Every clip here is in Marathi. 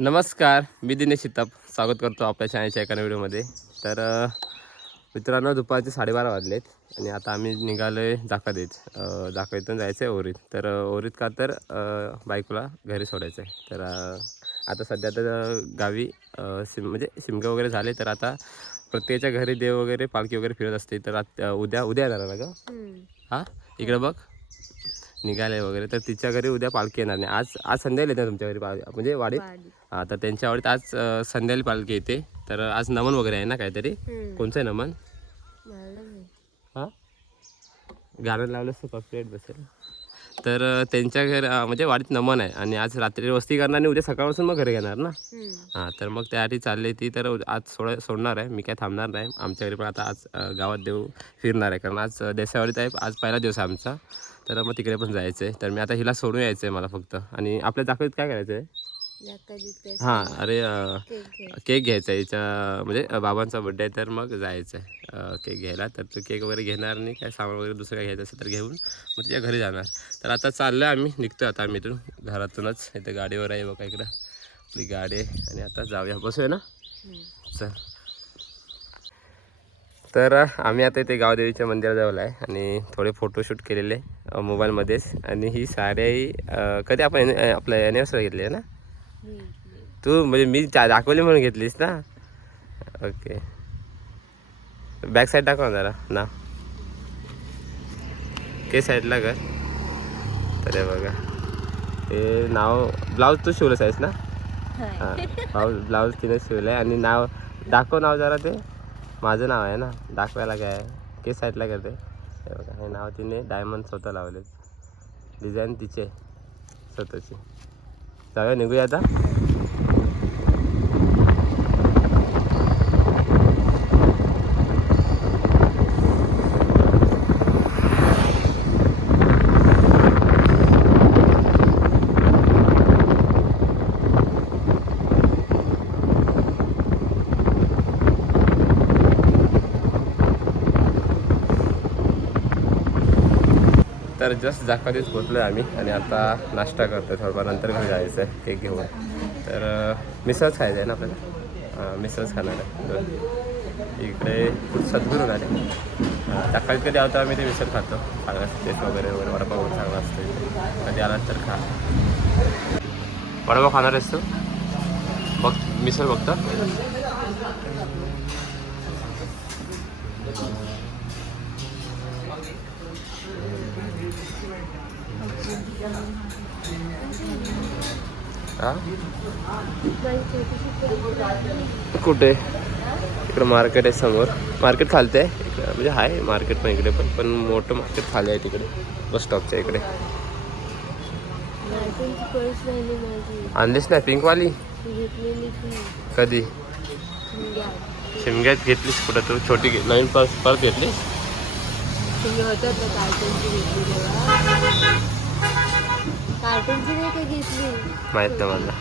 नमस्कार, मी दिनेश शिताप स्वागत करतो आपल्या चॅनलच्या एका व्हिडिओमध्ये. तर मित्रांनो, दुपारचे 12:30 वाजलेत आणि आता आम्ही निघालो आहे जाका इथून जायचं आहे ओरीत. तर ओरीत का तर बायकोला घरी सोडायचं आहे. तर आता सध्या तर गावी म्हणजे शिमगे वगैरे झाले. तर आता प्रत्येकाच्या घरी देव वगैरे पालखी वगैरे फिरत असते. तर उद्या येणार ना ग? हां, इकडे बघ निघाले वगैरे. तर तिच्या घरी उद्या पालखी येणार नाही. आज संध्याकाळी येते तुमच्या घरी म्हणजे वाडीत. हां, तर त्यांच्या आवडीत आज संध्याकाळी पालखी येते. तर आज नमन वगैरे आहे ना काहीतरी. कोणचं आहे नमन? हां, गाणं लावलं तर कॉपीराईट बसेल. तर त्यांच्या घर म्हणजे वाडीत नमन आहे आणि आज रात्री वस्ती करणार आणि उद्या सकाळपासून मग घरी येणार ना. हां, तर मग त्यासाठी चालली ती. तर आज सोडणार आहे. मी काय थांबणार नाही. आमच्या घरी पण आता आज गावात देव फिरणार आहे, कारण आज देसावळीत आहे. आज पहिला दिवस आहे आमचा. तर मग तिकडे पण जायचं आहे. तर मी आता हिला सोडून यायचं आहे मला फक्त. आणि आपल्या दाखवत काय करायचं आहे? हां, अरे केक घ्यायचा आहे हिच्या, म्हणजे बाबांचा बड्डे आहे. तर मग जायचं आहे केक घ्यायला. तर तो केक वगैरे घेणार नाही, काय सामान वगैरे दुसरं काय घ्यायचं असेल तर घेऊन मग तिच्या घरी जाणार. तर आता चाललं आहे आम्ही, निघतो आता आम्ही इथून घरातूनच. इथं गाडीवर आहे बघा, इकडं आपली गाडी आहे. आणि आता जाऊया, बसूया ना. चल. तर आम्ही आता इथे गावदेवीच्या मंदिराजवळ आहे आणि थोडे फोटोशूट केलेले मोबाईलमध्येच. आणि ही साडी कधी आपण आपल्या ॲनिव्हर्सरी घेतली आहे ना तू, म्हणजे मी दाखवली म्हणून घेतलीस ना. ओके, बॅक साईड दाखवा जरा ना, के साईडला कर. तर हे बघा, ते नाव ब्लाऊज तू शिवलंस आहेस ना. हां, ब्लाऊज तिने शिवलं आहे. आणि नाव दाखव, नाव जरा. ते माझं नाव आहे ना, दाखवायला काय आहे, के साईडला करते. हे बघा, हे नाव तिने डायमंड स्वतः लावले, डिझाईन तिचे स्वतःची. जाऊया, निघूया आता. तर जस्ट जाकातीच पोचलो आहे आम्ही आणि आता नाश्ता करतो. थोडंफार नंतर घरी जायचं आहे केक घेऊन. तर मिसळच खायचं आहे ना आपल्याला. मिसळच खाणार आहे. इकडे सद्गुरू आले. सकाळी कधी आवता आम्ही ते मिसळ खातो. चांगला टेस्ट वगैरे वडापाव चांगला असतो. कधी आला तर खा. वडापाव खाणार आहेस तू? बघ, मिसळ बघतो. कुठे? इकडं मार्केट आहे समोर. मार्केट खालते आहे इकडं, म्हणजे आहे मार्केट पण इकडे पण मोठं मार्केट खाली आहे तिकडे बस स्टॉपच्या इकडे. आणलीस नाही पिंकवाली? कधी? शिमग्यात घेतलीस कुठं तू? छोटी नवीन परत घेतलीस? माहित नाही मला.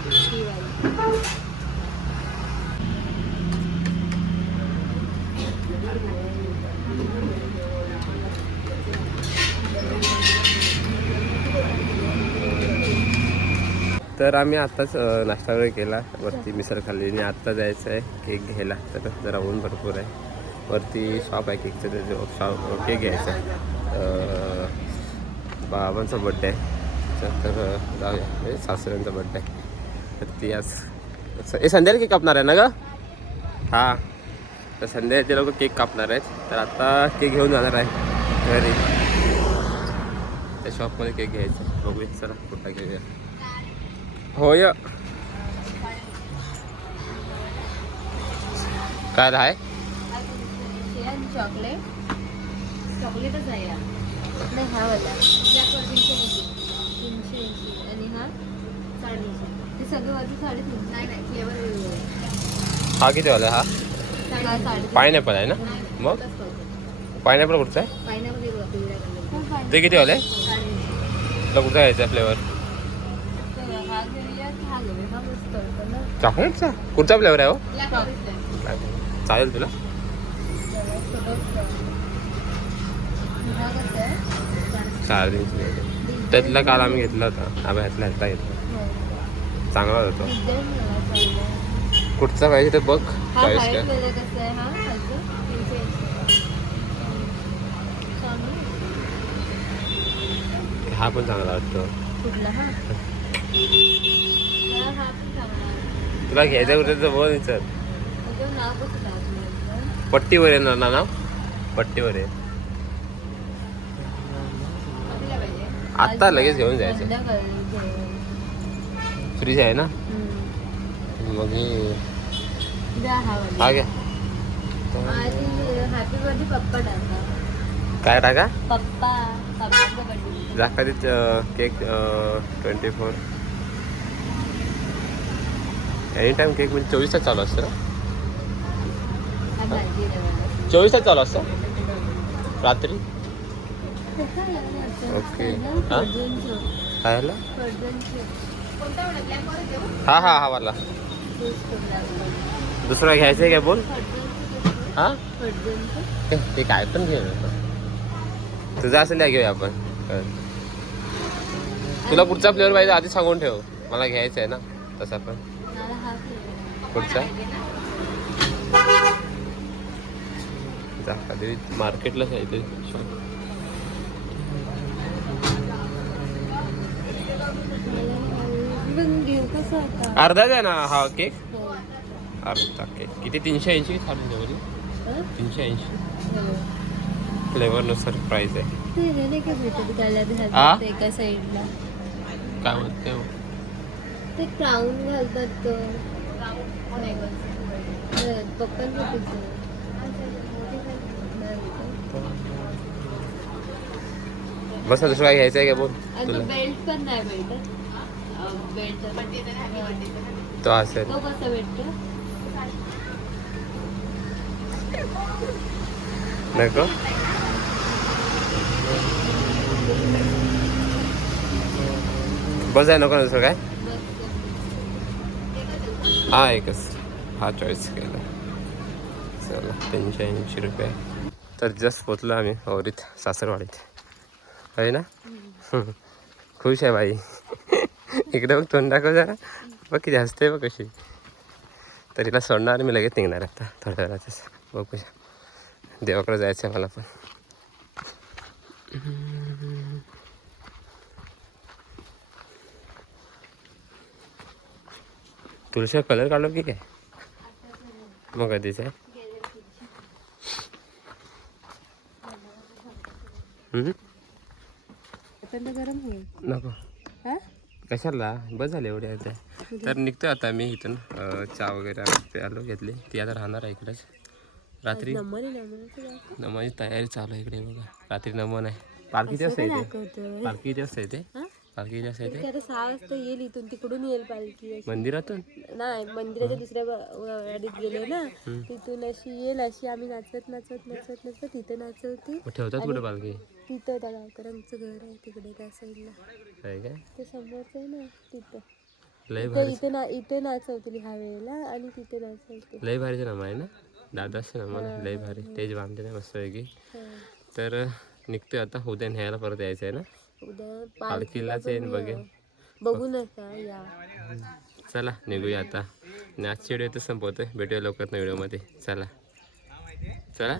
तर आम्ही आत्ताच नाश्ता वगैरे केला, वरती मिसळ खाल्ली आणि आत्ता जायचं आहे केक घ्यायला. तर जरा ऊन भरपूर आहे. वरती शॉप आहे केकचं, त्याचं शॉप केक घ्यायचा आहे. बाबांचा बड्डे आहे तर जाऊया, म्हणजे सासऱ्यांचा बड्डे आहे. तर ती आज संध्याकाळी केक कापणार आहे ना ग? हां, तर संध्याकाळी ते लोक केक कापणार आहेत. तर आता केक घेऊन जाणार आहे घरी. त्या शॉपमध्ये केक घ्यायचा आहे. बघूया, चला कुठला घेऊया. होय, काय आहे? चॉकलेट चॉकलेटच आहे नाही, हा वाला 380 आणि हा 350. ते सगळे वरती 350. नाही फ्लेवर वेगवेगळे. हा किती वाला? हा पायनॅपल आहे ना. मग पायनॅपल कुठचा आहे? पायनॅपल ते किती वाला आहे? तुला कुठचा घ्यायचा आहे फ्लेवर? चॉकलेटचा कुठचा फ्लेवर आहे हो? चालेल तुला? चालेल. त्यातला काल आम्ही घेतला होता. आम्ही ह्यातला घेतला, चांगला होता तो. चाललंय. कुठचा पाहिजे ते बघ. हा चॉईस व्हाईट कर. कलर कसा आहे हा खालचं 380. चांगलं. हा पण चांगला वाटतो. कुठला हा मला हा पण चांगला आहे. तुला घ्यायचा कुठे बोल विचार. त्याच्यावर नाव कसं टाकलं? पट्टीवर येणार ना नाव. पट्टीवर आहे. कधीला पाहिजे? आत्ता लगेच घेऊन जायचं. संध्याकाळी घेऊन. फ्रीज आहे ना मग हे द्या हा वाला. हा घ्या. आणि हॅपी बर्थडे पप्पा टाका. काय टाका. पप्पाचा बर्थडे. दाखवा केक 24 एनी टाइम केक म्हणजे 24 तास चालू असतं ना. हा भाजी आहे मला. 24 तास चालू असतं रात्री. ओके. हा काय आलं. हा हा हा वाला दुसरा घ्यायचं आहे काय बोल. हा ते काय पण घेऊ तुझं असेल त्या घेऊया आपण. तुला कुठचा फ्लेवर पाहिजे आधी सांगून ठेव. मला घ्यायचं आहे ना तसा पण. कुठचा कधी मार्केटलाच आहे ते शॉप. अर्धाच आहे ना हा केक. अर्धा केक किती 380 चालू आहे. 380 फ्लेवरनुसार प्राइस आहे. एका साईडला काय म्हणते ते क्राऊन घालतात पप्पांचं बस दुसरं काय घ्यायचं आहे का बोल. आणि बेल्ट पण नाही भेटत. बेल्ट तो असेल तो कसा भेटतो. नको बस आहे नको दुसरं काय. हा एकच हा चॉईस केला. चला 380 रुपये. तर जस्ट पोचलो आम्ही औरीत सासरवाडीत आहे ना. खुश आहे बाई. इकडे बघ तोंड दाखव जरा. बघ किती हसते बघ कशी. तर तिला सोडणार मी लगेच निघणार आता थोड्या वेळातच. बघू देवाकडे जायचं आहे मला पण. तुळशीचा कलर काढलो की काय मग कधीच आहे. गरम होईल नको कशाला बस झाले एवढे आता. तर निघतो आता मी इथून. चहा वगैरे आलो घेतली. ती आता राहणार आहे इकडेच रात्री. नमनाची तयारी चालू आहे इकडे बघा. रात्री नमन आहे. पालखी किती वाजता येते. पालखी किती वाजता येते. पालखी किती वाजता येते. आता 6 वाजता येईल इथून. तिकडून येईल पालखी. मंदिरातून नाही मंदिराच्या दुसऱ्या गाडीत गेले ना तिथून अशी येईल. अशी आम्ही नाचत नाचत नाचत नाचत तिथे नाचवते. ठेवतात कुठे पालखी. तिथं त्या गावकऱ्यांचं घर आहे तिकडे त्या साईडला आहे काय. ते समोरच आहे ना तिथं. लय भारी. इथे नाचवतील ह्या वेळेला आणि तिथे नाचवतील. लय भारीचं नाम आहे ना. दादाचं नाम आहे लय भारी. तेच बांधते ना मस्त वेगळी. तर निघतोय आता. उद्या न्यायला परत यायचं आहे ना. उद्या पालखीलाच येईन बघेन. बघू नका या. चला निघूया आता. आजची व्हिडिओ तर संपवतोय. भेटूया लवकर ना व्हिडिओमध्ये. चला चला.